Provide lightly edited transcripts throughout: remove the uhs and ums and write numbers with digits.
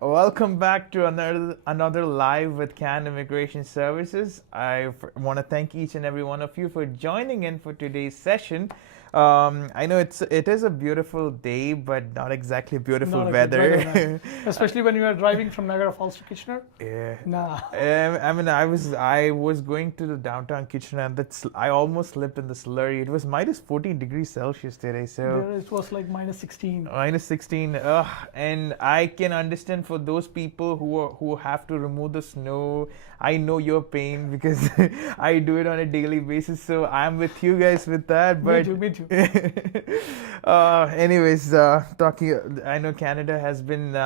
welcome back to another live with Can Immigration Services. I want to thank each and every one of you for joining in for today's session. I know it is a beautiful day, but not exactly beautiful Not a good weather. weather, especially when you are driving from Niagara Falls to Kitchener. Yeah. Nah. I was going to the downtown Kitchener, and I almost slipped in the slurry. It was minus 14 degrees Celsius today, so There it was like minus 16. minus 16. And I can understand for those people who have to remove the snow. I know your pain because I do it on a daily basis. So I'm with you guys with that. But Me too. anyways, talking. I know Canada has been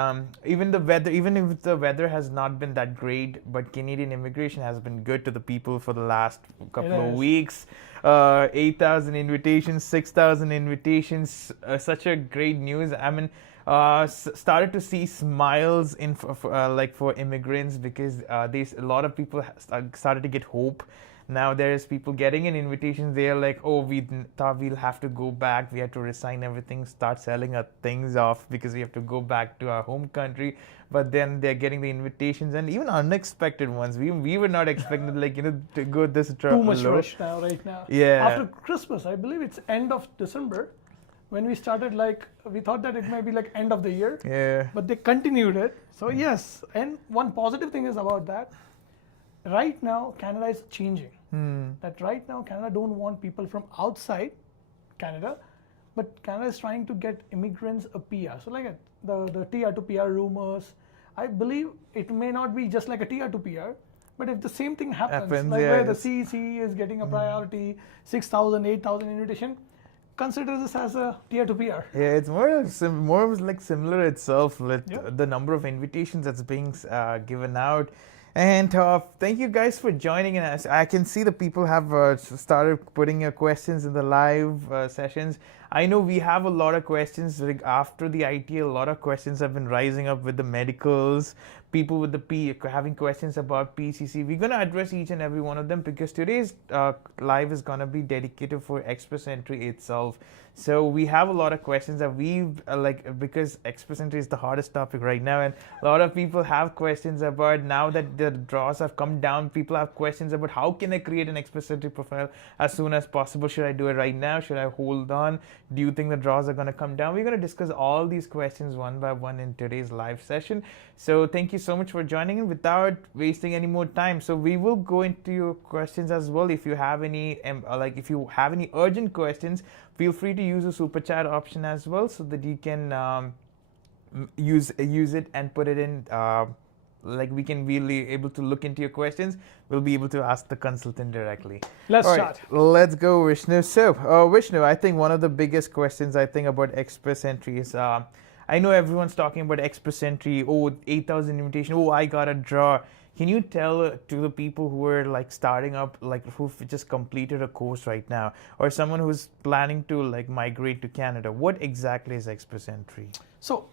even if the weather has not been that great, but Canadian immigration has been good to the people for the last couple of weeks. 8,000 invitations, 6,000 invitations. Such a great news. I mean, started to see smiles in for immigrants because a lot of people started to get hope. Now there's people getting an invitation. They're like, oh, we thought we'll have to go back. We have to resign everything, start selling our things off because we have to go back to our home country. But then they're getting the invitations and even unexpected ones. We were not expecting to go this Too much low. rush right now. Yeah. After Christmas, I believe it's end of December, when we started, we thought that it might be like end of the year. Yeah. But they continued it. So yes, and one positive thing is about that. Right now, Canada is changing. That right now, Canada don't want people from outside Canada, but Canada is trying to get immigrants a PR. So like the TR to PR rumors, I believe it may not be just like a TR to PR, but if the same thing happens where the CEC is getting a priority, 6,000, 8,000 invitation, consider this as a tier to PR. Yeah, it's more like similar itself with the number of invitations that's being given out. And thank you guys for joining us. I can see the people have started putting your questions in the live sessions. I know we have a lot of questions after the ITA. A lot of questions have been rising up with the medicals. People with the having questions about PCC. We're gonna address each and every one of them because today's live is gonna be dedicated for Express Entry itself. So we have a lot of questions that we've because Express Entry is the hardest topic right now, and a lot of people have questions about now that the draws have come down. People have questions about how can I create an Express Entry profile as soon as possible. Should I do it right now? Should I hold on? Do you think the draws are going to come down? We're going to discuss all these questions one by one in today's live session. So thank you so much for joining in without wasting any more time. So we will go into your questions as well. If you have any urgent questions, feel free to use the super chat option as well so that you can use it and put it in. We can be able to look into your questions. We'll be able to ask the consultant directly. Let's start. Let's go, Vishnu. So, Vishnu, I think one of the biggest questions I think about Express Entry is, I know everyone's talking about Express Entry, 8,000 invitation, I got a draw. Can you tell to the people who are starting up, who've just completed a course right now, or someone who's planning to migrate to Canada, what exactly is Express Entry? So,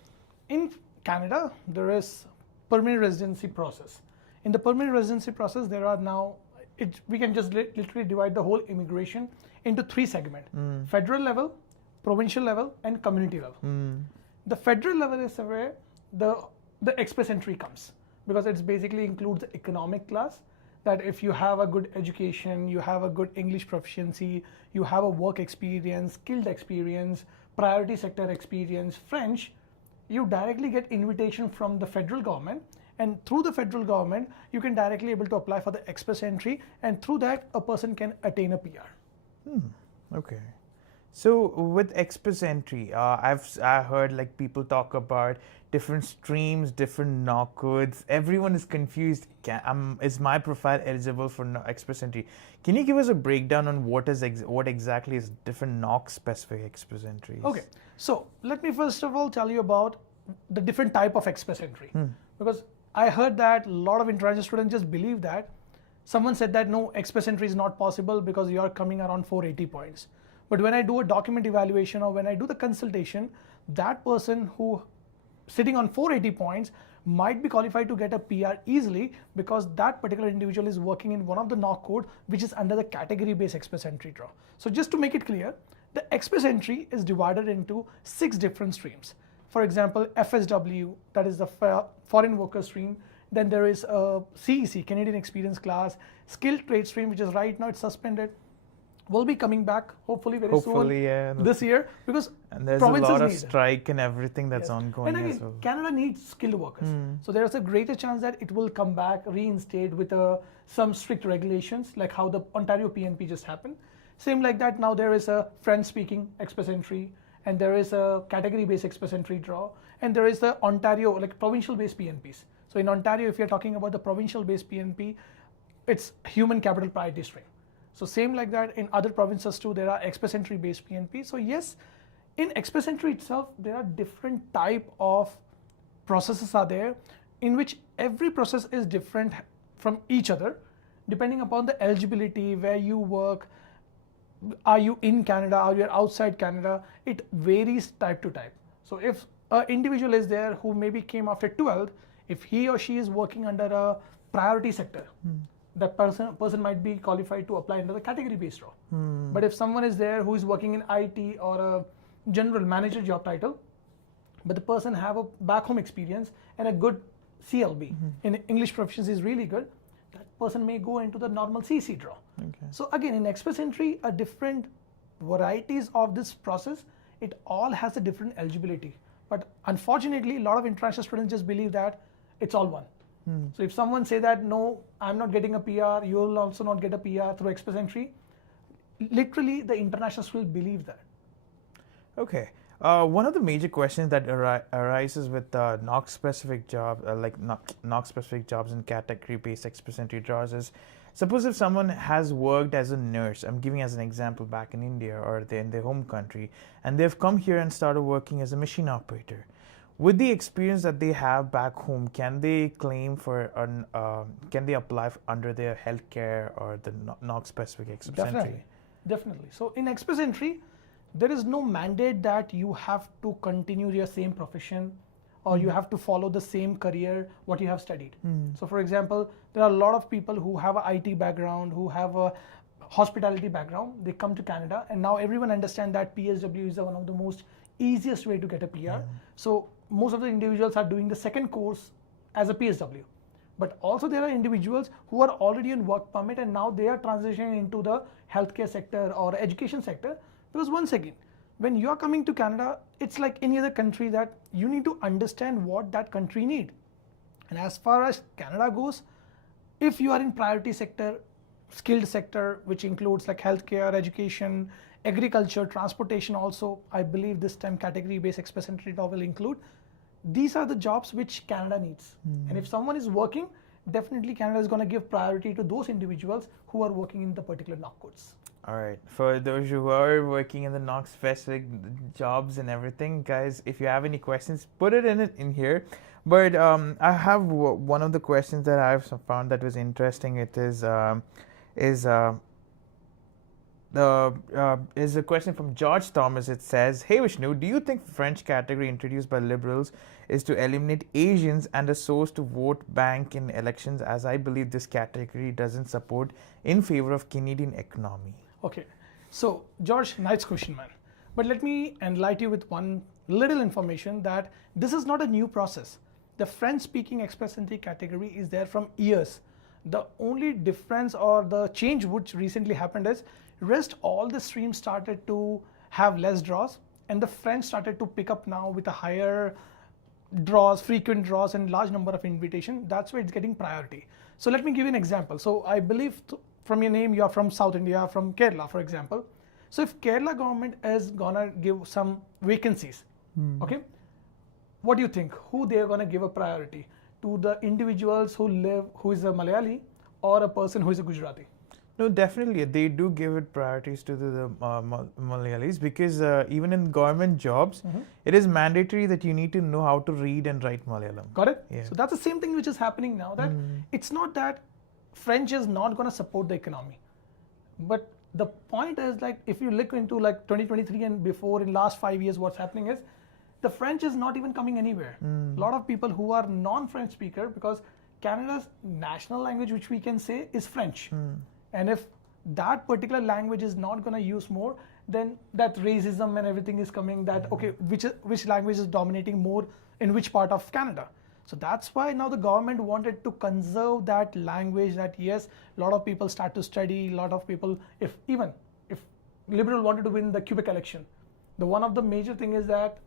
in Canada, there is permanent residency process. In the permanent residency process, there are now, we can just literally divide the whole immigration into three segments: federal level, provincial level, and community level. The federal level is where the Express Entry comes, because it basically includes the economic class, that if you have a good education, you have a good English proficiency, you have a work experience, skilled experience, priority sector experience, French, you directly get invitation from the federal government, and through the federal government you can directly able to apply for the Express Entry, and through that a person can attain a PR. Okay. So with Express Entry, I heard people talk about different streams, different knock codes. Everyone is confused. Is my profile eligible for Express Entry? Can you give us a breakdown on what exactly is different knock specific Express Entries? Okay, so let me first of all tell you about the different type of Express Entry, because I heard that a lot of international students just believe that someone said that no, Express Entry is not possible because you are coming around 480 points. But when I do a document evaluation or when I do the consultation, that person who sitting on 480 points might be qualified to get a PR easily, because that particular individual is working in one of the knock code which is under the category based Express Entry draw. So just to make it clear, the Express Entry is divided into 6 different streams. For example, FSW, that is the foreign worker stream. Then there is a CEC, Canadian Experience Class, skilled trade stream, which is right now it's suspended. Will be coming back hopefully very soon this year, because and there's provinces a lot of need strike and everything that's ongoing and again, as well. Canada needs skilled workers. So there is a greater chance that it will come back, reinstate with some strict regulations, like how the Ontario PNP just happened. Same like that, now there is a French-speaking express entry, and there is a category-based express entry draw, and there is the Ontario, like provincial-based PNPs. So in Ontario, if you're talking about the provincial-based PNP, it's human capital priority stream. So same like that in other provinces too, there are express entry based PNP. So yes, in express entry itself, there are different type of processes are there, in which every process is different from each other, depending upon the eligibility, where you work, are you in Canada, are you outside Canada, it varies type to type. So if an individual is there who maybe came after 12th, if he or she is working under a priority sector, that person might be qualified to apply under the category-based draw. But if someone is there who is working in IT or a general manager job title, but the person have a back home experience and a good CLB in English proficiency is really good, that person may go into the normal CC draw. So again, in express entry, a different varieties of this process, it all has a different eligibility. But unfortunately, a lot of international students just believe that it's all one. So if someone say that, no, I'm not getting a PR, you will also not get a PR through express entry, literally the international students believe that. Okay. One of the major questions that arises with NOC-specific jobs, NOC-specific jobs and category-based express entry draws is, suppose if someone has worked as a nurse, I'm giving as an example back in India or in their home country, and they've come here and started working as a machine operator. With the experience that they have back home, can they claim for, can they apply under their healthcare or the NOC-specific express entry? Definitely. So in express entry, there is no mandate that you have to continue your same profession or you have to follow the same career what you have studied. So for example, there are a lot of people who have an IT background, who have a hospitality background, they come to Canada, and now everyone understands that PSW is one of the most easiest way to get a PR. So most of the individuals are doing the second course as a PSW. But also there are individuals who are already on work permit and now they are transitioning into the healthcare sector or education sector. Because once again, when you are coming to Canada, it's like any other country that you need to understand what that country need. And as far as Canada goes, if you are in priority sector, skilled sector, which includes like healthcare, education, agriculture, transportation also, I believe this time category-based express entry law will include. These are the jobs which Canada needs. And if someone is working, definitely Canada is going to give priority to those individuals who are working in the particular NOC codes. All right. For those who are working in the NOC-specific jobs and everything, guys, if you have any questions, put it in here. But I have one of the questions that I've found that was interesting. It is a question from George Thomas. It says, "Hey Vishnu, do you think French category introduced by Liberals is to eliminate Asians and a source to vote bank in elections, as I believe this category doesn't support in favor of Canadian economy?" Okay, so George, nice question, man. But let me enlighten you with one little information that this is not a new process. The French-speaking express entry category is there from years. The only difference or the change which recently happened is rest all the streams started to have less draws, and the French started to pick up now with a higher draws, frequent draws, and large number of invitation. That's why it's getting priority. So let me give you an example. So I believe from your name, you are from South India, from Kerala, for example. So if Kerala government is gonna give some vacancies, okay, what do you think? Who they are gonna give a priority? To the individuals who is a Malayali or a person who is a Gujarati? No, definitely. They do give it priorities to the Malayalis, because even in government jobs, it is mandatory that you need to know how to read and write Malayalam. Got it? Yeah. So that's the same thing which is happening now, that it's not that French is not going to support the economy. But the point is, like, if you look into like 2023 and before, in last 5 years, what's happening is the French is not even coming anywhere. A lot of people who are non-French speaker, because Canada's national language, which we can say, is French. And if that particular language is not going to use more, then that racism and everything is coming, that okay, which language is dominating more in which part of Canada. So that's why now the government wanted to conserve that language, that yes, a lot of people start to study, a lot of people, if Liberal wanted to win the Quebec election, the one of the major thing is that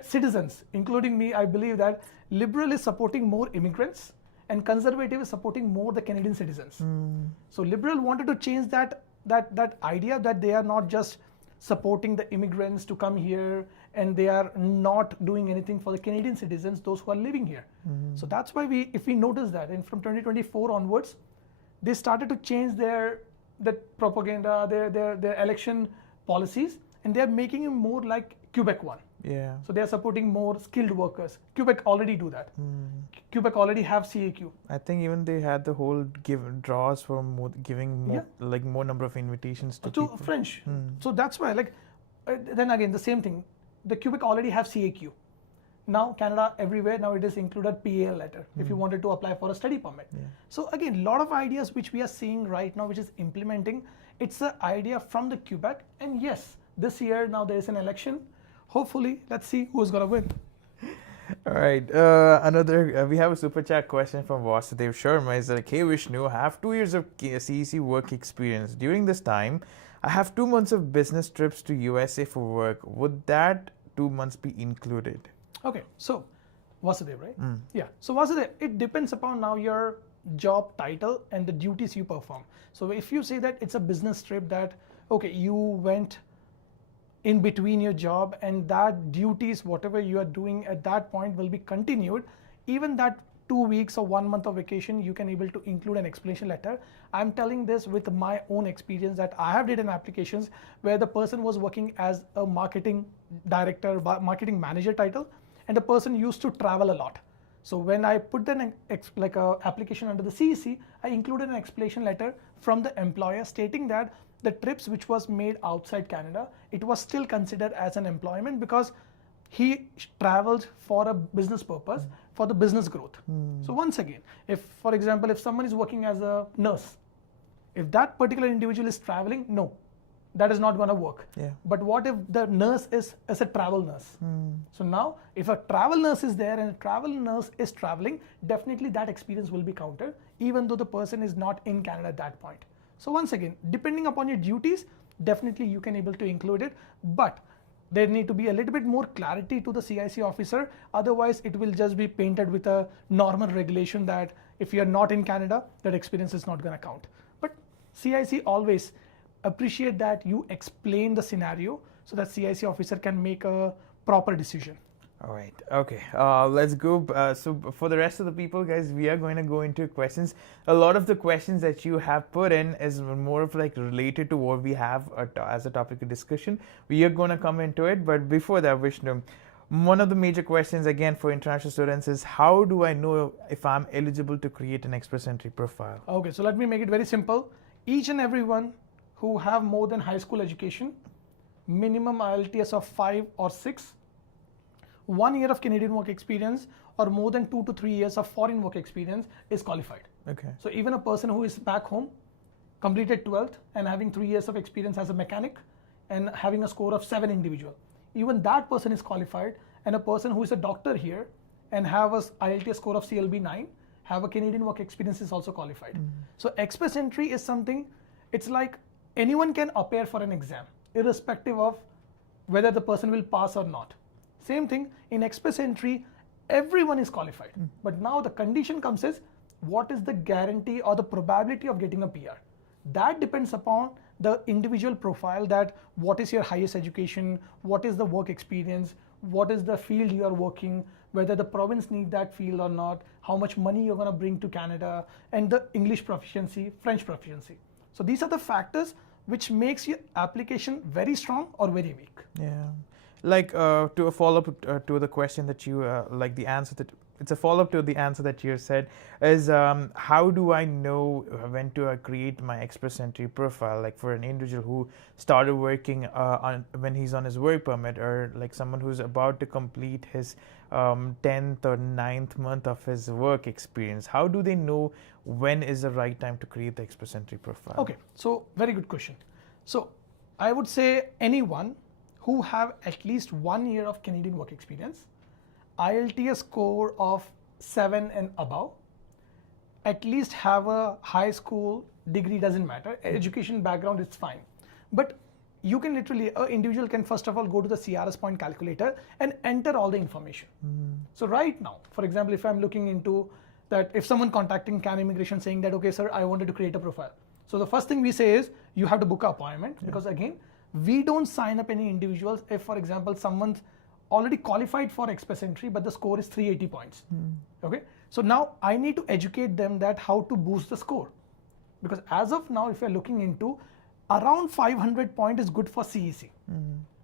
citizens, including me, I believe that Liberal is supporting more immigrants and Conservative is supporting more the Canadian citizens. So Liberal wanted to change that idea that they are not just supporting the immigrants to come here and they are not doing anything for the Canadian citizens, those who are living here. So that's why if we notice that, and from 2024 onwards, they started to change their propaganda, their election policies, and they are making it more like Quebec one. Yeah. So they are supporting more skilled workers. Quebec already do that. Quebec already have CAQ. I think even they had the whole draws for giving more, like more number of invitations to people. French. So that's why, like, then again the same thing. The Quebec already have CAQ. Now Canada everywhere now it is included PAL letter if you wanted to apply for a study permit. So again, a lot of ideas which we are seeing right now, which is implementing. It's an idea from the Quebec, and yes, this year now there is an election. Hopefully, let's see who's gonna win. All right. We have a super chat question from Vasudev Sharma. Is like, hey Vishnu, I have 2 years of CEC work experience. During this time, I have 2 months of business trips to USA for work. Would that 2 months be included? Okay, so Vasudev, right? Yeah. So Vasudev, it depends upon now your job title and the duties you perform. So if you say that it's a business trip, that okay, you went in between your job and that duties, whatever you are doing at that point will be continued, even that 2 weeks or 1 month of vacation, you can able to include an explanation letter. I'm telling this with my own experience that I have written applications where the person was working as a marketing director, marketing manager title, and the person used to travel a lot. So when I put an application under the CEC, I included an explanation letter from the employer stating that the trips which was made outside Canada, it was still considered as an employment because he travels for a business purpose, for the business growth. So once again, if for example, if someone is working as a nurse, if that particular individual is traveling, no, that is not going to work. But what if the nurse is as a travel nurse? So now if a travel nurse is there and a travel nurse is traveling, definitely that experience will be counted even though the person is not in Canada at that point. So once again, depending upon your duties, definitely you can able to include it, but there need to be a little bit more clarity to the CIC officer. Otherwise, it will just be painted with a normal regulation that if you are not in Canada, that experience is not going to count. But CIC always appreciate that you explain the scenario so that CIC officer can make a proper decision. All right. Okay. Let's go. So for the rest of the people, guys, we are going to go into questions. A lot of the questions that you have put in is more of like related to what we have as a topic of discussion. We are going to come into it. But before that, Vishnu, one of the major questions again for international students is how do I know if I'm eligible to create an express entry profile? Okay. So let me make it very simple. Each and everyone who have more than high school education, minimum IELTS of 5 or 6, 1 year of Canadian work experience, or more than 2 to 3 years of foreign work experience is qualified. Okay. So even a person who is back home, completed 12th and having 3 years of experience as a mechanic and having a score of 7 individual, even that person is qualified. And a person who is a doctor here and have a IELTS score of CLB 9, have a Canadian work experience is also qualified. So express entry is something, it's like anyone can appear for an exam, irrespective of whether the person will pass or not. Same thing in express entry, everyone is qualified. But now the condition comes is what is the guarantee or the probability of getting a PR? That depends upon the individual profile, that what is your highest education, what is the work experience, what is the field you are working, whether the province need that field or not, how much money you're going to bring to Canada, and the English proficiency, French proficiency. So these are the factors which makes your application very strong or very weak. Yeah. Like to a follow-up to the question that you like the answer that it's a follow-up to the answer that you said is how do I know when to create my express entry profile, like for an individual who started working when he's on his work permit, or like someone who's about to complete his 10th or 9th month of his work experience, how do they know when is the right time to create the express entry profile? Okay, so very good question. So I would say anyone who have at least 1 year of Canadian work experience, IELTS score of 7 and above, at least have a high school degree, doesn't matter, education background is fine. But you can literally, an individual can first of all go to the CRS point calculator and enter all the information. So right now, for example, if I'm looking into that, if someone contacting Can Immigration saying that, okay, sir, I wanted to create a profile. So the first thing we say is you have to book an appointment, because again, we don't sign up any individuals if, for example, someone's already qualified for express entry, but the score is 380 points. Okay. So now I need to educate them that how to boost the score. Because as of now, if you're looking into around 500 point is good for CEC.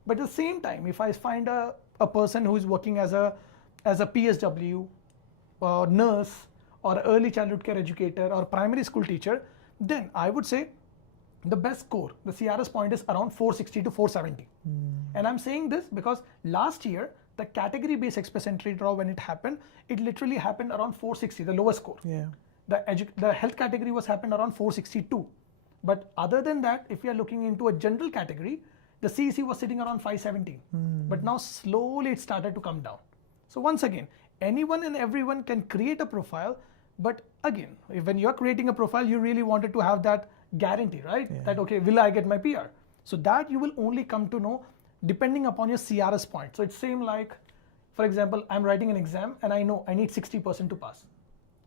But at the same time, if I find a person who is working as a PSW, or nurse, or early childhood care educator, or primary school teacher, then I would say the best score, the CRS point is around 460 to 470. And I'm saying this because last year, the category based express entry draw, when it happened, it literally happened around 460, the lowest score. Yeah. The health category was happened around 462. But other than that, if you are looking into a general category, the CEC was sitting around 517. But now slowly it started to come down. So once again, anyone and everyone can create a profile. But again, when you're creating a profile, you really wanted to have that guarantee, right? Yeah. That, okay, will I get my PR? So that you will only come to know depending upon your CRS point. So it's same like, for example, I'm writing an exam and I know I need 60% to pass.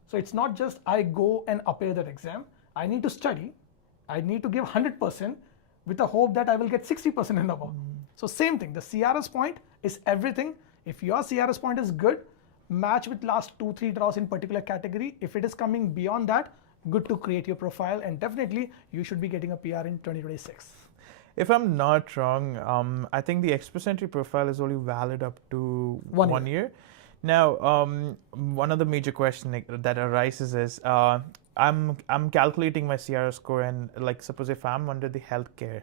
So it's not just I go and appear that exam. I need to study. I need to give 100% with the hope that I will get 60% and above. So same thing, the CRS point is everything. If your CRS point is good, match with last 2-3 draws in particular category. If it is coming beyond that, good to create your profile, and definitely you should be getting a PR in 2026. If I'm not wrong, I think the express entry profile is only valid up to 1 year. Now, one of the major questions that arises is, I'm calculating my CRS score, and like suppose if I'm under the healthcare,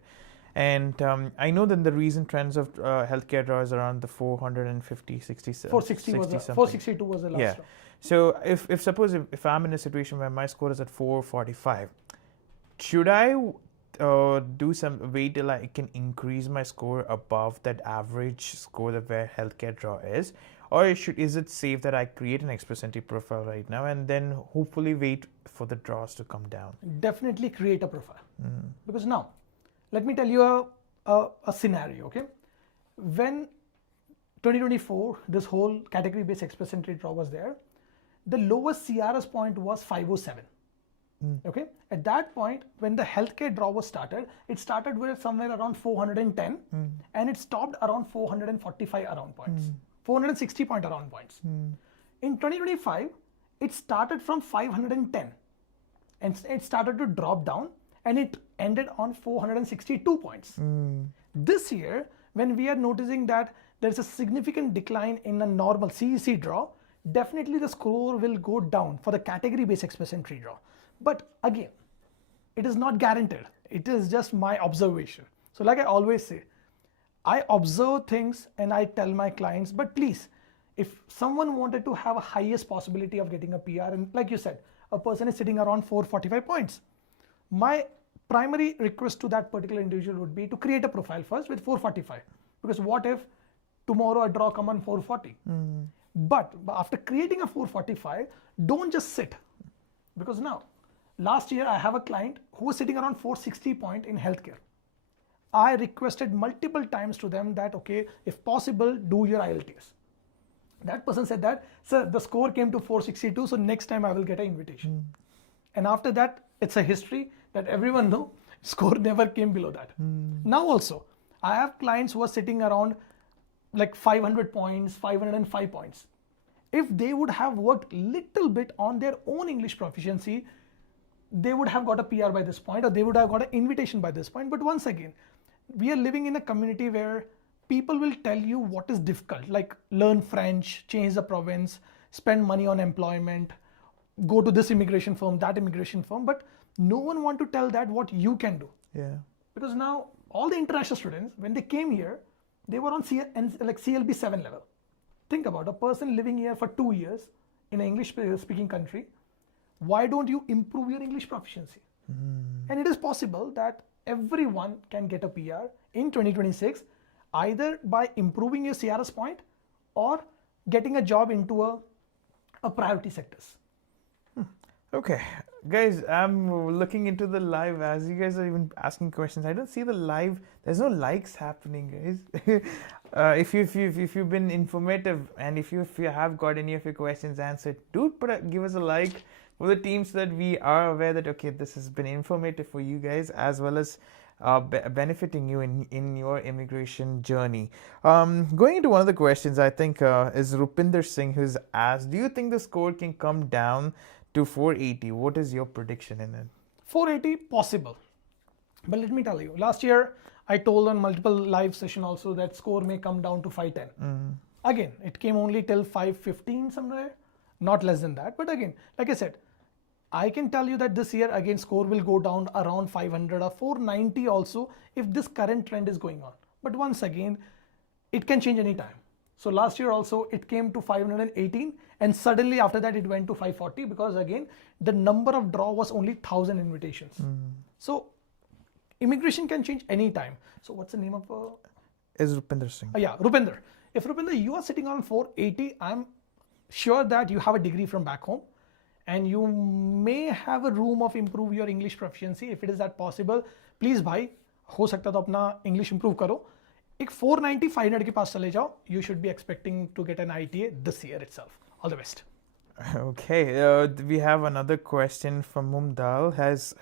and I know that the recent trends of healthcare draw is around the 450, 60, 462 was the last draw. So if suppose if I'm in a situation where my score is at 445, should I do some way till I can increase my score above that average score that where healthcare draw is? Or is it safe that I create an express entry profile right now and then hopefully wait for the draws to come down? Definitely create a profile. Because now, let me tell you a scenario, okay? When 2024, this whole category based express entry draw was there, the lowest CRS point was 507. Okay, at that point, when the healthcare draw was started, it started with somewhere around 410 and it stopped around 445 around points, 460 point around points. In 2025, it started from 510 and it started to drop down and it ended on 462 points. This year, when we are noticing that there's a significant decline in a normal CEC draw, definitely the score will go down for the category based express entry draw. But again, it is not guaranteed. It is just my observation. So like I always say, I observe things and I tell my clients, but please, if someone wanted to have a highest possibility of getting a PR, and like you said, a person is sitting around 445 points, my primary request to that particular individual would be to create a profile first with 445. Because what if tomorrow a draw come on 440? But after creating a 445, don't just sit. Because now, last year I have a client who was sitting around 460 point in healthcare. I requested multiple times to them that, okay, if possible, do your IELTS. That person said that, sir, the score came to 462, so next time I will get an invitation. And after that, it's a history that everyone knows, score never came below that. Now also, I have clients who are sitting around like 500 points, 505 points. If they would have worked little bit on their own English proficiency, they would have got a PR by this point, or they would have got an invitation by this point. But once again, we are living in a community where people will tell you what is difficult, like learn French, change the province, spend money on employment, go to this immigration firm, that immigration firm, but no one want to tell that what you can do. Yeah. Because now all the international students, when they came here, they were on CLB 7 level. Think about a person living here for 2 years in an English speaking country. Why don't you improve your English proficiency? And it is possible that everyone can get a PR in 2026, either by improving your CRS point or getting a job into a priority sectors. Okay, guys, I'm looking into the live as you guys are even asking questions. I don't see the live. There's no likes happening, guys. If you've been informative and if you have got any of your questions answered, do give us a like for the team so that we are aware that okay, this has been informative for you guys as well as benefiting you in your immigration journey. Going into one of the questions, I think is Rupinder Singh, who's asked, do you think the score can come down to 480? What is your prediction in it? 480 possible, but let me tell you, last year I told on multiple live session also that score may come down to 510. Again, it came only till 515 somewhere, not less than that. But again, like I said, I can tell you that this year again score will go down around 500 or 490 also if this current trend is going on. But once again, it can change anytime. So last year also it came to 518 and suddenly after that it went to 540 because again the number of draw was only 1000 invitations. So immigration can change anytime. So what's the name of Is Rupinder Singh? Yeah, Rupinder. If Rupinder you are sitting on 480, I'm sure that you have a degree from back home and you may have a room of improve your English proficiency. If it is that possible, please भाई हो सकता तो अपना English improve करो. एक 490 500 के पास चले जाओ. You should be expecting to get an ITA this year itself. All the best. Okay, we have another question from Mumdal.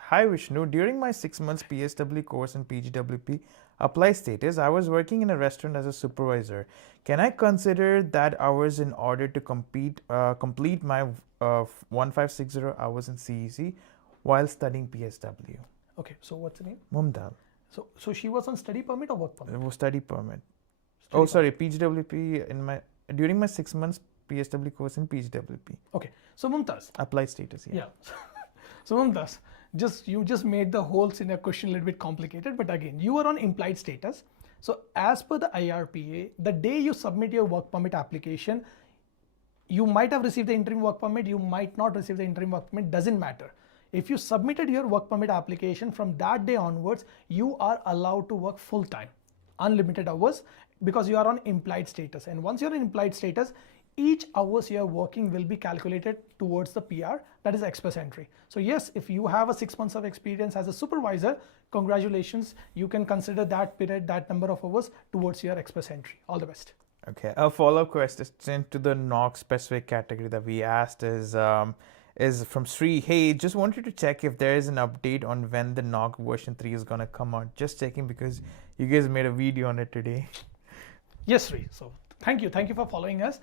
Hi Vishnu, during my 6 months PSW course in PGWP apply status, I was working in a restaurant as a supervisor. Can I consider that hours in order to complete my 1560 hours in CEC while studying PSW? Okay, so what's the name? Mumdal. So she was on study permit or work permit? It was study permit. Study permit. PGWP during my 6 months PSW course in PGWP. Okay, so Mumtaz. Applied status, yeah. So Mumtaz, you just made the whole scenario question a little bit complicated, but again, you are on implied status. So as per the IRPA, the day you submit your work permit application, you might have received the interim work permit, you might not receive the interim work permit, doesn't matter. If you submitted your work permit application from that day onwards, you are allowed to work full time, unlimited hours, because you are on implied status. And once you're in implied status, each hours you are working will be calculated towards the PR, that is express entry. So yes, if you have a 6 months of experience as a supervisor, congratulations, you can consider that period, that number of hours towards your express entry. All the best. Okay, a follow-up question to the NOC specific category that we asked is from Sri. Hey, just wanted to check if there is an update on when the NOC version 3 is gonna come out. Just checking because you guys made a video on it today. Yes, Sri. So thank you for following us.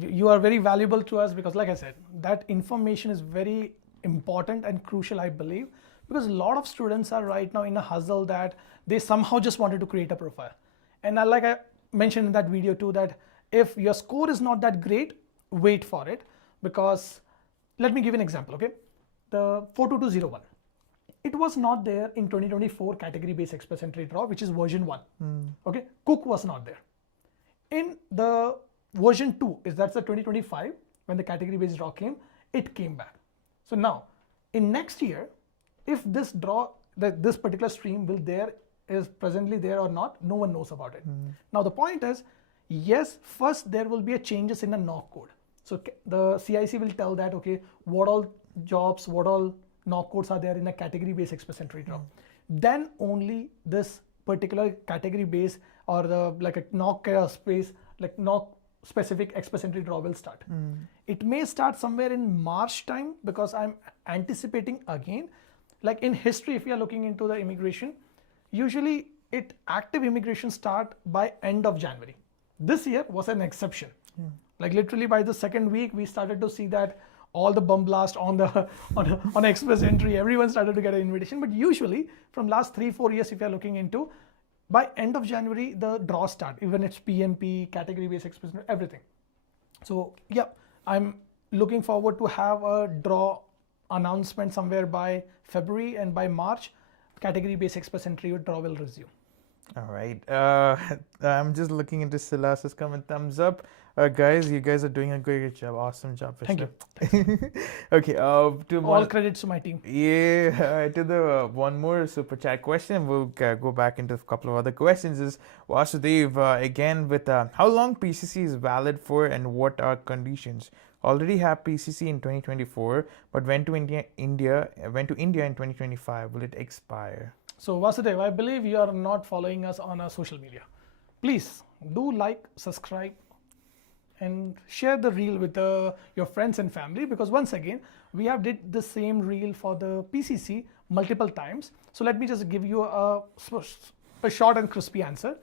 You are very valuable to us because like I said, that information is very important and crucial, I believe, because a lot of students are right now in a hustle that they somehow just wanted to create a profile. And like I mentioned in that video too, that if your score is not that great, wait for it, because let me give an example, okay? The 42201, it was not there in 2024 category based express entry draw, which is version 1. Okay, Cook was not there. In the version 2, that's the 2025, when the category based draw came, it came back. So now in next year, if this draw, this particular stream is presently there or not, no one knows about it. Now the point is, yes, first there will be a changes in the NOC code. So the CIC will tell that, okay, what all jobs, what all NOC codes are there in a category based express entry draw. Then only this particular category base or the like a NOC space, like NOC specific express entry draw will start. It may start somewhere in March time, because I'm anticipating again, like in history, if we are looking into the immigration, usually active immigration start by end of January. This year was an exception. Like literally by the second week, we started to see that all the bum blast on the on express entry, everyone started to get an invitation. But usually from last 3-4 years, if you are looking into, by end of January, the draw start, even it's PMP, category based express, everything. So yeah, I'm looking forward to have a draw announcement somewhere by February, and by March, category based express entry draw will resume. All right. I'm just looking into Silas's comment. Thumbs up. Guys, you guys are doing a great job. Awesome job, Thank Vishnu. you. Okay, to All credits to my team. yeah, to the one more super chat question. We'll go back into a couple of other questions. Is Vasudev again with how long PCC is valid for and what are conditions? Already have PCC in 2024, but went to India in 2025. Will it expire? So Vasudev, I believe you are not following us on our social media. Please do like, subscribe, and share the reel with your friends and family, because once again we have did the same reel for the PCC multiple times. So let me just give you a short and crispy answer.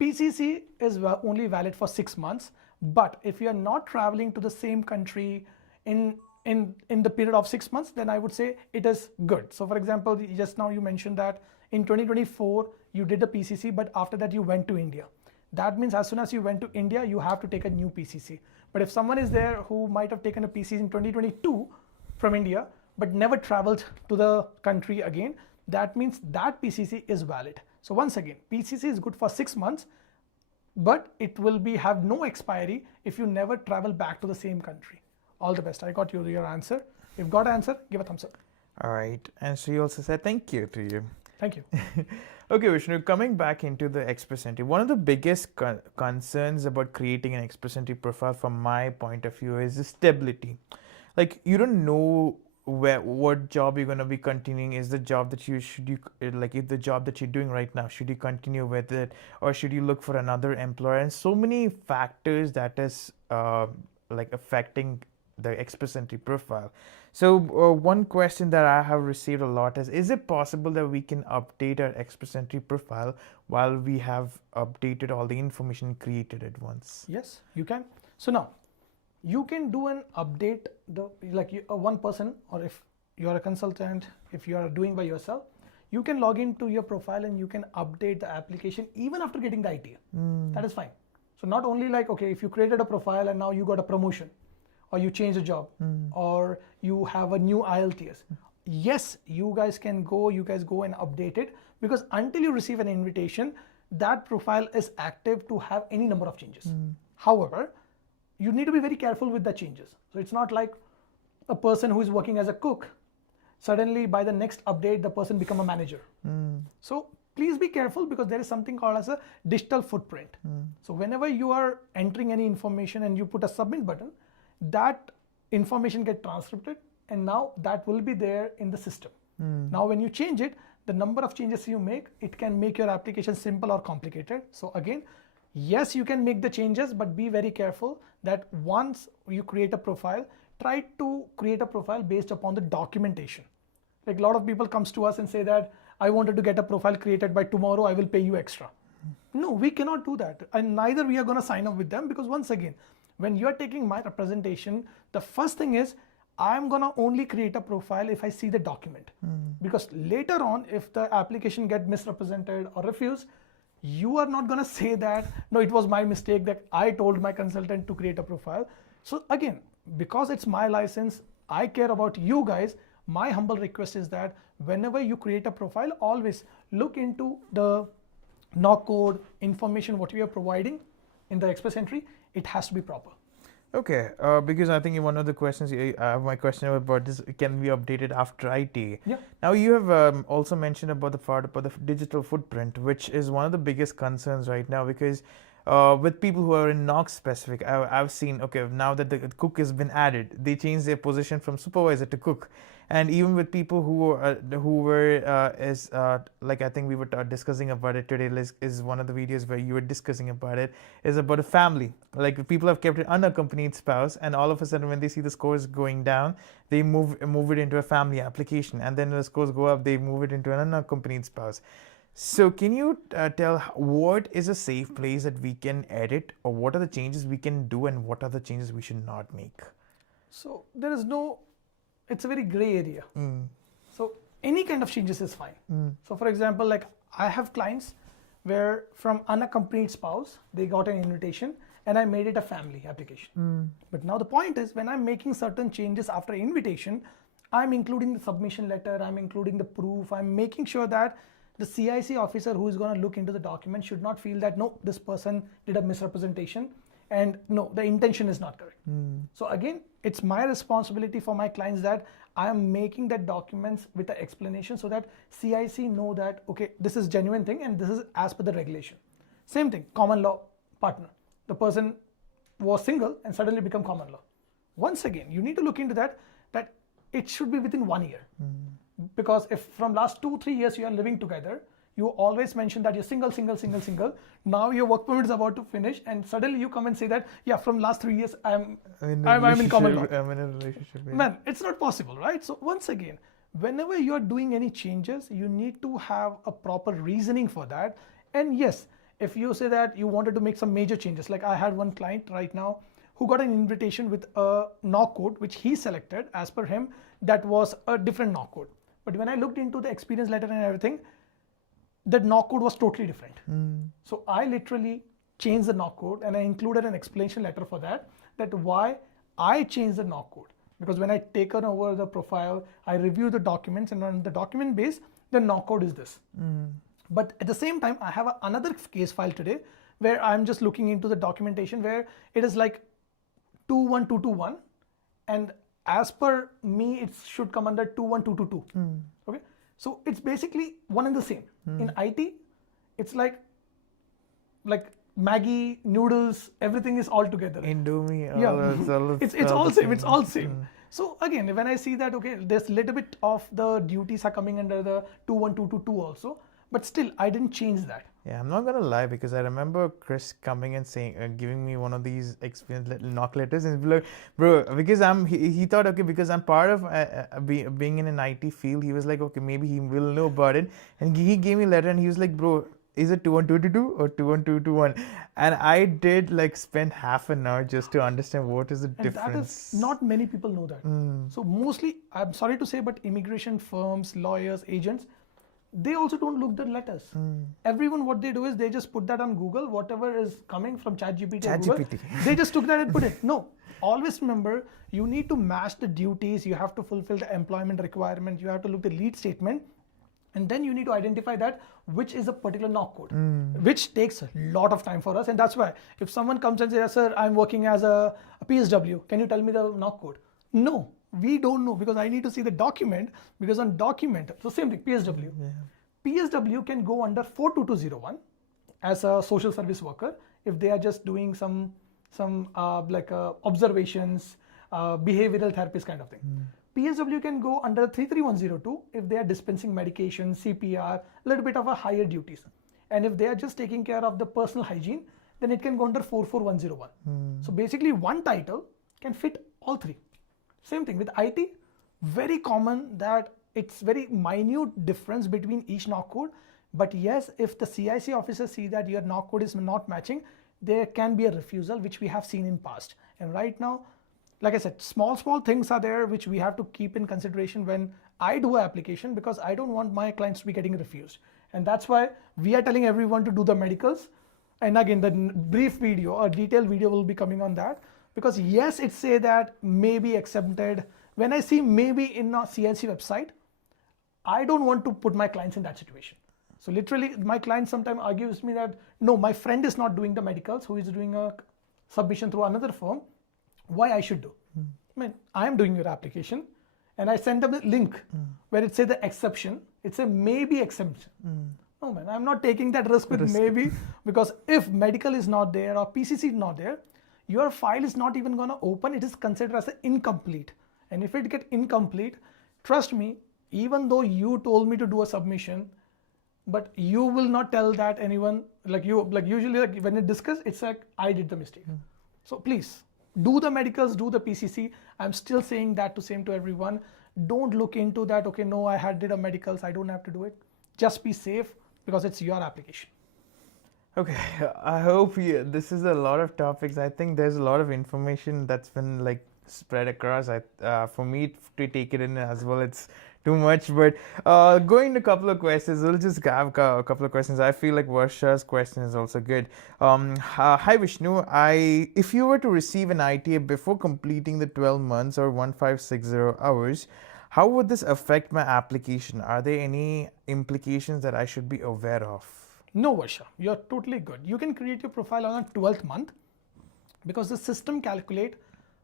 PCC is only valid for 6 months, but if you are not traveling to the same country in the period of 6 months, then I would say it is good. So for example, just now you mentioned that in 2024 you did the PCC, but after that you went to India. That means as soon as you went to India, you have to take a new PCC. But if someone is there who might have taken a PCC in 2022 from India, but never traveled to the country again, that means that PCC is valid. So once again, PCC is good for 6 months, but it will have no expiry if you never travel back to the same country. All the best. I got your answer. If you got an answer, give a thumbs up. All right. And she also said thank you to you. Thank you. Okay, Vishnu, coming back into the Express Entry, one of the biggest concerns about creating an Express Entry profile from my point of view is the stability. Like, you don't know what job you're going to be continuing. Is the job that if the job that you're doing right now, should you continue with it, or should you look for another employer? And so many factors that is affecting the Express Entry profile. So one question that I have received a lot is it possible that we can update our Express Entry profile while we have updated all the information created at once? Yes, you can. So now you can do an update, one person, or if you're a consultant, if you are doing by yourself, you can log into your profile and you can update the application even after getting the ITA. That is fine. So not only if you created a profile and now you got a promotion, or you change a job, or you have a new IELTS. Yes, you guys go and update it, because until you receive an invitation, that profile is active to have any number of changes. However, you need to be very careful with the changes. So it's not like a person who is working as a cook, suddenly by the next update, the person become a manager. So please be careful, because there is something called as a digital footprint. So whenever you are entering any information and you put a submit button, that information get transcribed, and now that will be there in the system. Now when you change it, the number of changes you make, it can make your application simple or complicated. So again, yes, you can make the changes, but be very careful that once you create a profile, try to create a profile based upon the documentation. Like a lot of people comes to us and say that I wanted to get a profile created by tomorrow, I will pay you extra. No, we cannot do that, and neither we are going to sign up with them, because once again, when you're taking my representation, the first thing is I'm gonna only create a profile if I see the document. Because later on, if the application get misrepresented or refused, you are not gonna say that, no, it was my mistake that I told my consultant to create a profile. So again, because it's my license, I care about you guys. My humble request is that whenever you create a profile, always look into the knock code information, what we are providing in the Express Entry. It has to be proper. Okay, because I think one of the questions, I have my question about this, can be updated after ITA. Yeah. Now you have also mentioned about the digital footprint, which is one of the biggest concerns right now, because with people who are in NOC specific, I've seen, okay, now that the cook has been added, they changed their position from supervisor to cook. And even with people who were I think we were discussing about it today, is one of the videos where you were discussing about it, is about a family. Like people have kept it unaccompanied spouse, and all of a sudden when they see the scores going down, they move it into a family application, and then when the scores go up, they move it into an unaccompanied spouse. So can you tell what is a safe place that we can edit, or what are the changes we can do, and what are the changes we should not make? So there is no, it's a very gray area. So any kind of changes is fine. So for example, like I have clients where from unaccompanied spouse, they got an invitation and I made it a family application. But now the point is, when I'm making certain changes after invitation, I'm including the submission letter, I'm including the proof, I'm making sure that the CIC officer who is going to look into the document should not feel that, no, this person did a misrepresentation and no, the intention is not correct. So again, it's my responsibility for my clients that I am making that documents with the explanation so that CIC know that, okay, this is genuine thing and this is as per the regulation. Same thing, common law partner. The person was single and suddenly become common law. Once again, you need to look into that it should be within 1 year. Because if from last 2-3 years you are living together, you always mention that you're single. Now your work permit is about to finish, and suddenly you come and say that, yeah, from last 3 years I'm in common law. I'm in a relationship. Yeah. Man, it's not possible, right? So once again, whenever you're doing any changes, you need to have a proper reasoning for that. And yes, if you say that you wanted to make some major changes, like I had one client right now who got an invitation with a knock code which he selected as per him, that was a different knock code. But when I looked into the experience letter and everything, that knock code was totally different. So I literally changed the knock code and I included an explanation letter for that why I changed the knock code. Because when I taken over the profile, I review the documents, and on the document base, the knock code is this. But at the same time, I have another case file today where I'm just looking into the documentation where it is like 21221, and as per me, it should come under 21222. Okay, so it's basically one and the same. In IT, it's like Maggie, noodles, everything is all together. Indomie, it's all same. So again, when I see that, okay, there's little bit of the duties are coming under the 21222 also, but still I didn't change that. Yeah, I'm not gonna lie, because I remember Chris coming and saying, giving me one of these experience knock letters, and he'd be like, bro, because he thought, okay, because I'm part of being in an IT field, he was like, okay, maybe he will know about it, and he gave me a letter, and he was like, bro, is it 21222 or 21221? And I did like spend half an hour just to understand what is the difference. That is, not many people know that. So mostly, I'm sorry to say, but immigration firms, lawyers, agents, they also don't look the letters. Everyone, what they do is they just put that on Google, whatever is coming from ChatGPT or Google, they just took that and put it. No, always remember, you need to match the duties, you have to fulfill the employment requirement, you have to look the lead statement, and then you need to identify that which is a particular knock code, which takes a lot of time for us. And that's why if someone comes and says, sir, I'm working as a PSW, can you tell me the knock code? No, we don't know, because I need to see the document, because on document, so same thing, PSW. PSW can go under 42201 as a social service worker if they are just doing some observations, behavioral therapist kind of thing. PSW can go under 33102 if they are dispensing medication, CPR, a little bit of a higher duties. And if they are just taking care of the personal hygiene, then it can go under 44101. So basically one title can fit all three. Same thing with IT, very common that it's very minute difference between each knock code. But yes, if the CIC officers see that your knock code is not matching, there can be a refusal, which we have seen in past. And right now, like I said, small things are there which we have to keep in consideration when I do an application, because I don't want my clients to be getting refused. And that's why we are telling everyone to do the medicals. And again, the brief video or detailed video will be coming on that, because yes, it say that may be accepted. When I see maybe in a CIC website, I don't want to put my clients in that situation. So literally, my client sometimes argues me that, no, my friend is not doing the medicals, who is doing a submission through another firm. Why I should do? I mean, I am doing your application, and I send them a link where it says the exception. It's a maybe exemption. No, man, I'm not taking that risk with maybe, because if medical is not there or PCC is not there, your file is not even going to open. It is considered as an incomplete. And if it get incomplete, trust me, even though you told me to do a submission, but you will not tell that anyone, usually when it discuss, it's like I did the mistake. So please do the medicals, do the PCC. I'm still saying that to everyone. Don't look into that. Okay, no, I did a medicals, I don't have to do it. Just be safe, because it's your application. Okay, I hope this is a lot of topics. I think there's a lot of information that's been like spread across. For me to take it in as well, it's too much. But going to a couple of questions, we'll just have a couple of questions. I feel like Varsha's question is also good. Hi Vishnu, if you were to receive an ITA before completing the 12 months or 1560 hours, how would this affect my application? Are there any implications that I should be aware of? No, Varsha, you're totally good. You can create your profile on a 12th month. because the system calculate